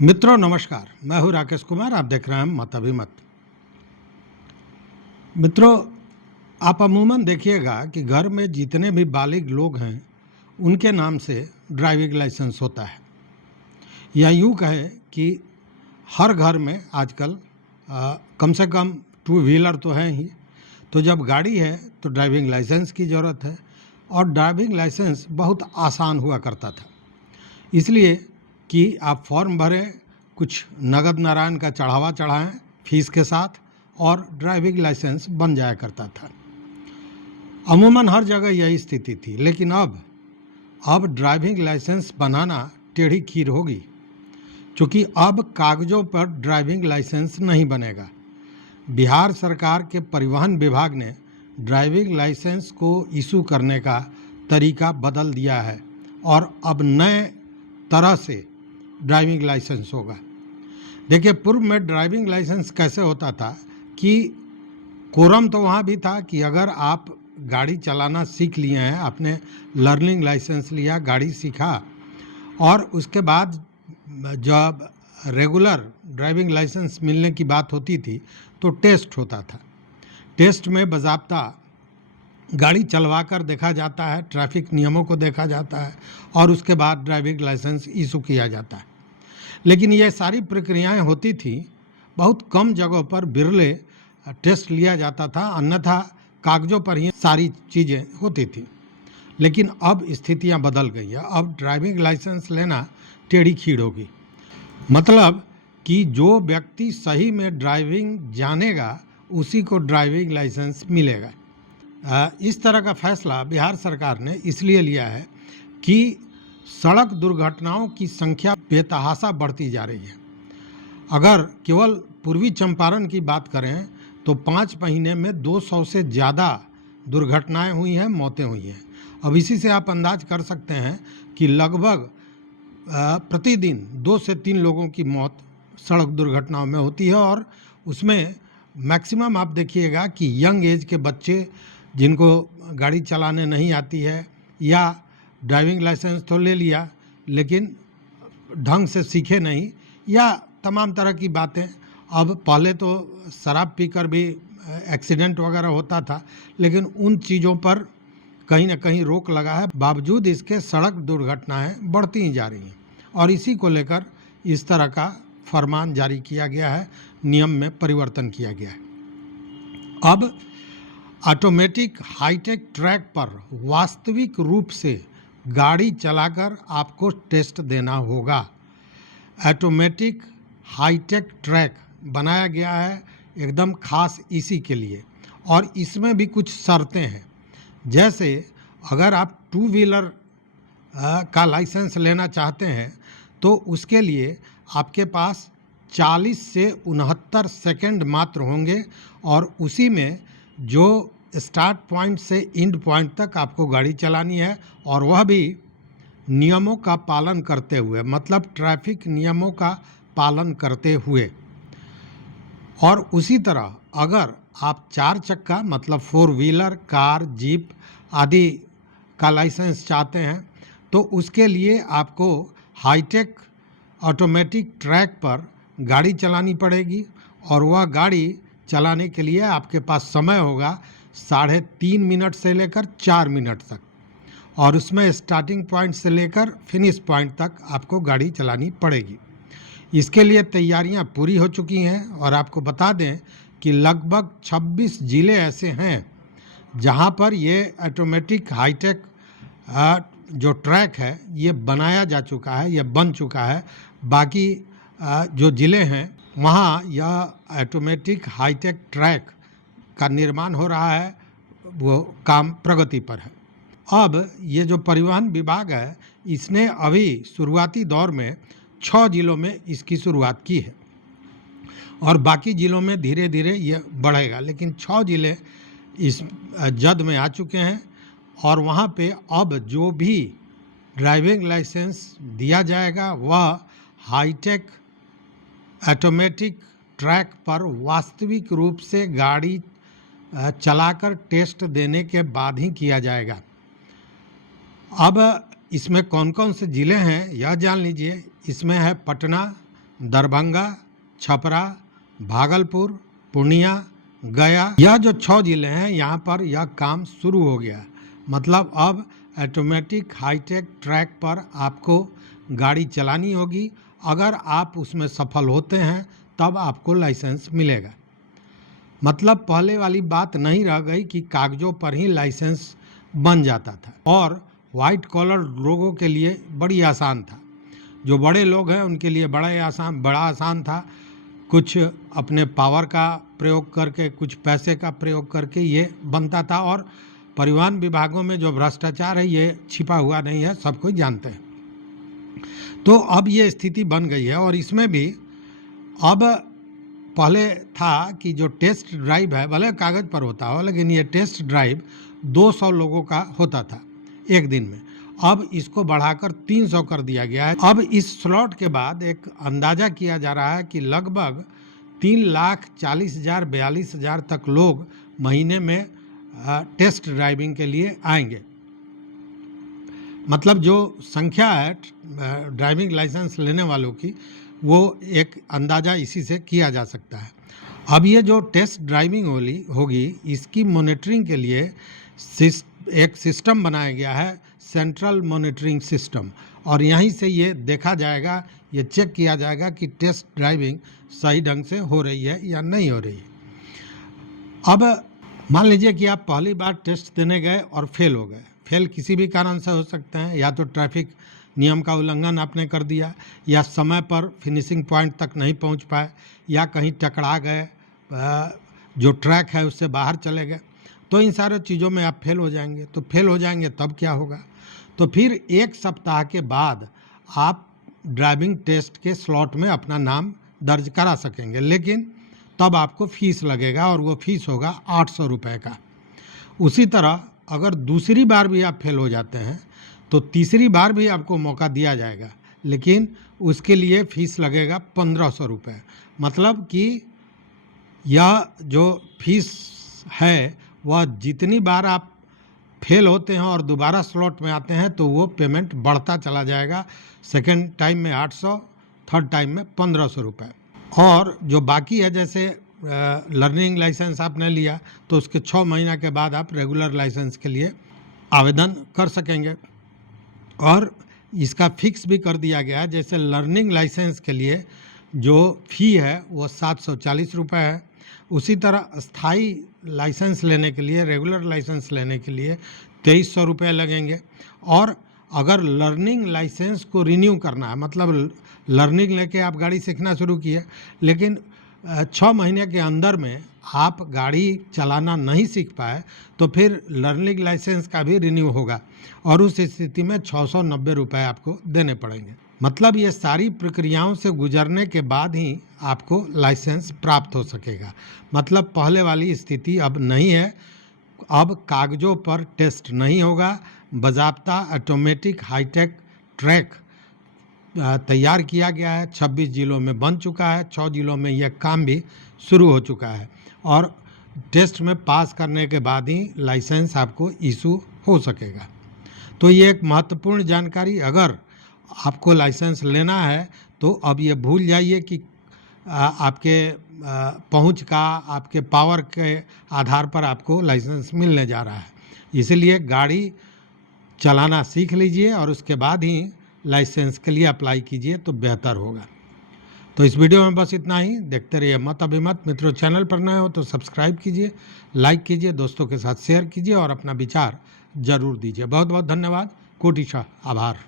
मित्रों नमस्कार, मैं हूं राकेश कुमार। आप देख रहे हैं मत अभिमत। मित्रों, आप अमूमन देखिएगा कि घर में जितने भी बालिग लोग हैं उनके नाम से ड्राइविंग लाइसेंस होता है, या यूँ कहे कि हर घर में आजकल कम से कम टू व्हीलर तो है ही, तो जब गाड़ी है तो ड्राइविंग लाइसेंस की ज़रूरत है। और ड्राइविंग लाइसेंस बहुत आसान हुआ करता था, इसलिए कि आप फॉर्म भरें, कुछ नगद नारायण का चढ़ावा चढ़ाएं फीस के साथ, और ड्राइविंग लाइसेंस बन जाया करता था। अमूमन हर जगह यही स्थिति थी, लेकिन अब ड्राइविंग लाइसेंस बनाना टेढ़ी खीर होगी, क्योंकि अब कागज़ों पर ड्राइविंग लाइसेंस नहीं बनेगा। बिहार सरकार के परिवहन विभाग ने ड्राइविंग लाइसेंस को इशू करने का तरीका बदल दिया है और अब नए तरह से ड्राइविंग लाइसेंस होगा। देखिए, पूर्व में ड्राइविंग लाइसेंस कैसे होता था कि कोरम तो वहाँ भी था कि अगर आप गाड़ी चलाना सीख लिए हैं, आपने लर्निंग लाइसेंस लिया, गाड़ी सीखा, और उसके बाद जब रेगुलर ड्राइविंग लाइसेंस मिलने की बात होती थी तो टेस्ट होता था। टेस्ट में बाज़ाब्ता गाड़ी चलवा कर देखा जाता है, ट्रैफिक नियमों को देखा जाता है, और उसके बाद ड्राइविंग लाइसेंस इशू किया जाता है। लेकिन ये सारी प्रक्रियाएं होती थी, बहुत कम जगहों पर बिरले टेस्ट लिया जाता था, अन्यथा कागज़ों पर ही सारी चीज़ें होती थी। लेकिन अब स्थितियां बदल गई हैं। अब ड्राइविंग लाइसेंस लेना टेढ़ी खीर होगी। मतलब कि जो व्यक्ति सही में ड्राइविंग जानेगा उसी को ड्राइविंग लाइसेंस मिलेगा। इस तरह का फैसला बिहार सरकार ने इसलिए लिया है कि सड़क दुर्घटनाओं की संख्या बेतहाशा बढ़ती जा रही है। अगर केवल पूर्वी चंपारण की बात करें तो 5 महीने में 200 से ज़्यादा दुर्घटनाएं हुई हैं, मौतें हुई हैं। अब इसी से आप अंदाज कर सकते हैं कि लगभग प्रतिदिन 2 से 3 लोगों की मौत सड़क दुर्घटनाओं में होती है, और उसमें मैक्सिमम आप देखिएगा कि यंग एज के बच्चे जिनको गाड़ी चलाने नहीं आती है, या ड्राइविंग लाइसेंस तो ले लिया लेकिन ढंग से सीखे नहीं, या तमाम तरह की बातें। अब पहले तो शराब पीकर भी एक्सीडेंट वगैरह होता था, लेकिन उन चीज़ों पर कहीं ना कहीं रोक लगा है। बावजूद इसके सड़क दुर्घटनाएं बढ़ती ही जा रही हैं, और इसी को लेकर इस तरह का फरमान जारी किया गया है, नियम में परिवर्तन किया गया है। अब ऑटोमेटिक हाईटेक ट्रैक पर वास्तविक रूप से गाड़ी चलाकर आपको टेस्ट देना होगा। ऑटोमेटिक हाईटेक ट्रैक बनाया गया है एकदम खास इसी के लिए, और इसमें भी कुछ शर्तें हैं। जैसे अगर आप टू व्हीलर का लाइसेंस लेना चाहते हैं तो उसके लिए आपके पास 40 से 69 सेकंड मात्र होंगे, और उसी में जो स्टार्ट पॉइंट से एंड पॉइंट तक आपको गाड़ी चलानी है, और वह भी नियमों का पालन करते हुए, मतलब ट्रैफिक नियमों का पालन करते हुए। और उसी तरह अगर आप 4 चक्का मतलब 4 व्हीलर, कार, जीप आदि का लाइसेंस चाहते हैं तो उसके लिए आपको हाईटेक ऑटोमेटिक ट्रैक पर गाड़ी चलानी पड़ेगी, और वह गाड़ी चलाने के लिए आपके पास समय होगा 3.5 मिनट से लेकर 4 मिनट तक, और उसमें स्टार्टिंग पॉइंट से लेकर फिनिश पॉइंट तक आपको गाड़ी चलानी पड़ेगी। इसके लिए तैयारियां पूरी हो चुकी हैं, और आपको बता दें कि लगभग 26 ज़िले ऐसे हैं जहां पर ये ऑटोमेटिक हाईटेक जो ट्रैक है ये बनाया जा चुका है, ये बन चुका है। बाकी जो ज़िले हैं वहाँ यह ऑटोमेटिक हाईटेक ट्रैक का निर्माण हो रहा है, वो काम प्रगति पर है। अब ये जो परिवहन विभाग है इसने अभी शुरुआती दौर में 6 ज़िलों में इसकी शुरुआत की है, और बाकी ज़िलों में धीरे धीरे ये बढ़ेगा। लेकिन 6 ज़िले इस जद में आ चुके हैं, और वहाँ पे अब जो भी ड्राइविंग लाइसेंस दिया जाएगा वह हाईटेक ऑटोमेटिक ट्रैक पर वास्तविक रूप से गाड़ी चलाकर टेस्ट देने के बाद ही किया जाएगा। अब इसमें कौन कौन से ज़िले हैं यह जान लीजिए। इसमें है पटना, दरभंगा, छपरा, भागलपुर, पूर्णिया, गया, यह जो 6 ज़िले हैं यहाँ पर यह काम शुरू हो गया। मतलब अब ऑटोमेटिक हाईटेक ट्रैक पर आपको गाड़ी चलानी होगी। अगर आप उसमें सफल होते हैं तब आपको लाइसेंस मिलेगा। मतलब पहले वाली बात नहीं रह गई कि कागज़ों पर ही लाइसेंस बन जाता था और वाइट कॉलर लोगों के लिए बड़ी आसान था। जो बड़े लोग हैं उनके लिए बड़ा आसान था। कुछ अपने पावर का प्रयोग करके, कुछ पैसे का प्रयोग करके ये बनता था। और परिवहन विभागों में जो भ्रष्टाचार है ये छिपा हुआ नहीं है, सब कोई जानते हैं। तो अब ये स्थिति बन गई है। और इसमें भी अब पहले था कि जो टेस्ट ड्राइव है, भले कागज़ पर होता हो, लेकिन ये टेस्ट ड्राइव 200 लोगों का होता था एक दिन में। अब इसको बढ़ाकर 300 कर दिया गया है। अब इस स्लॉट के बाद एक अंदाज़ा किया जा रहा है कि लगभग 3,40,000 42,000 तक लोग महीने में टेस्ट ड्राइविंग के लिए आएंगे। मतलब जो संख्या है ड्राइविंग लाइसेंस लेने वालों की, वो एक अंदाज़ा इसी से किया जा सकता है। अब ये जो टेस्ट ड्राइविंग होगी, इसकी मॉनिटरिंग के लिए एक सिस्टम बनाया गया है, सेंट्रल मॉनिटरिंग सिस्टम। और यहीं से ये देखा जाएगा, ये चेक किया जाएगा कि टेस्ट ड्राइविंग सही ढंग से हो रही है या नहीं हो रही है। अब मान लीजिए कि आप पहली बार टेस्ट देने गए और फेल हो गए। फेल किसी भी कारण से हो सकते हैं, या तो ट्रैफिक नियम का उल्लंघन आपने कर दिया, या समय पर फिनिशिंग पॉइंट तक नहीं पहुंच पाए, या कहीं टकरा गए, जो ट्रैक है उससे बाहर चले गए। तो इन सारे चीज़ों में आप फेल हो जाएंगे। तो फेल हो जाएंगे तब क्या होगा? तो फिर 1 सप्ताह के बाद आप ड्राइविंग टेस्ट के स्लॉट में अपना नाम दर्ज करा सकेंगे, लेकिन तब आपको फीस लगेगा और वो फीस होगा 800 रुपये का। उसी तरह अगर दूसरी बार भी आप फेल हो जाते हैं तो तीसरी बार भी आपको मौका दिया जाएगा, लेकिन उसके लिए फ़ीस लगेगा 1500 रुपये। मतलब कि यह जो फीस है वह जितनी बार आप फेल होते हैं और दोबारा स्लॉट में आते हैं तो वो पेमेंट बढ़ता चला जाएगा। सेकंड टाइम में 800, थर्ड टाइम में 1500 रुपये। और जो बाकी है, जैसे लर्निंग लाइसेंस आपने लिया तो उसके 6 महीना के बाद आप रेगुलर लाइसेंस के लिए आवेदन कर सकेंगे। और इसका फिक्स भी कर दिया गया है। जैसे लर्निंग लाइसेंस के लिए जो फ़ी है वो 740 रुपये है। उसी तरह स्थाई लाइसेंस लेने के लिए, रेगुलर लाइसेंस लेने के लिए 2300 रुपये लगेंगे। और अगर लर्निंग लाइसेंस को रिन्यू करना है, मतलब लर्निंग लेके आप गाड़ी सीखना शुरू किए, लेकिन 6 महीने के अंदर में आप गाड़ी चलाना नहीं सीख पाए, तो फिर लर्निंग लाइसेंस का भी रिन्यू होगा और उस स्थिति में 690 रुपये आपको देने पड़ेंगे। मतलब ये सारी प्रक्रियाओं से गुजरने के बाद ही आपको लाइसेंस प्राप्त हो सकेगा। मतलब पहले वाली स्थिति अब नहीं है। अब कागज़ों पर टेस्ट नहीं होगा, बाज़ाब्ता ऑटोमेटिक हाईटेक ट्रैक तैयार किया गया है। 26 ज़िलों में बन चुका है, 6 ज़िलों में यह काम भी शुरू हो चुका है और टेस्ट में पास करने के बाद ही लाइसेंस आपको इशू हो सकेगा। तो ये एक महत्वपूर्ण जानकारी। अगर आपको लाइसेंस लेना है तो अब ये भूल जाइए कि आपके पहुंच का, आपके पावर के आधार पर आपको लाइसेंस मिलने जा रहा है। इसलिए गाड़ी चलाना सीख लीजिए और उसके बाद ही लाइसेंस के लिए अप्लाई कीजिए तो बेहतर होगा। तो इस वीडियो में बस इतना ही। देखते रहिए मत अभिमत। मित्रों, चैनल पर नए हो तो सब्सक्राइब कीजिए, लाइक कीजिए, दोस्तों के साथ शेयर कीजिए और अपना विचार जरूर दीजिए। बहुत बहुत धन्यवाद। कोटिशः आभार।